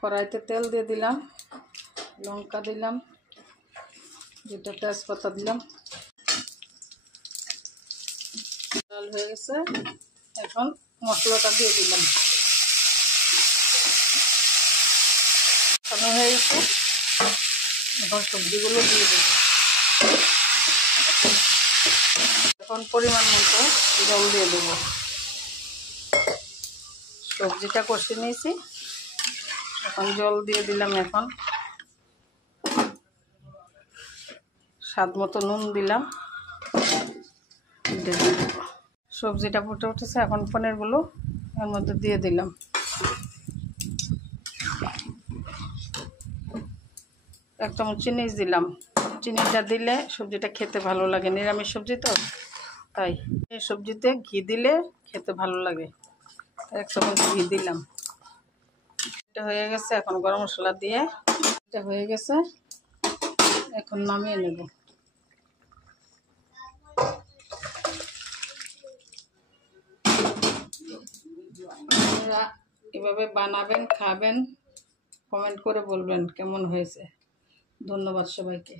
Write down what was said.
কড়াইতে তেল দিয়ে দিলাম, লঙ্কা দিলাম, দুটো তেজপাতা দিলাম। লাল হয়ে গেছে, এখন মশলাটা দিয়ে দিলাম। হয়ে গেছে, এখন সবজিগুলো দিয়ে দেব। এখন পরিমাণ মতো জল দিয়ে দেবো। সবজিটা কষে নিয়েছি, এখন জল দিয়ে দিলাম। এখন স্বাদ মতো নুন দিলাম। সবজিটা ফুটে উঠেছে, এখন পনিরগুলো এর মধ্যে দিয়ে দিলাম। এক চামচ চিনি দিলাম। চিনিটা দিলে সবজিটা খেতে ভালো লাগে, নিরামিষ সবজি তো তাই। এই সবজিতে ঘি দিলে খেতে ভালো লাগে। এক চামচ ঘি দিলাম। এটা হয়ে গেছে, এখন গরম মশলা দিয়ে এটা হয়ে গেছে, এখন নামিয়ে নেব। আপনারা এভাবে বানাবেন, খাবেন, কমেন্ট করে বলবেন কেমন হয়েছে। ধন্যবাদ সবাইকে।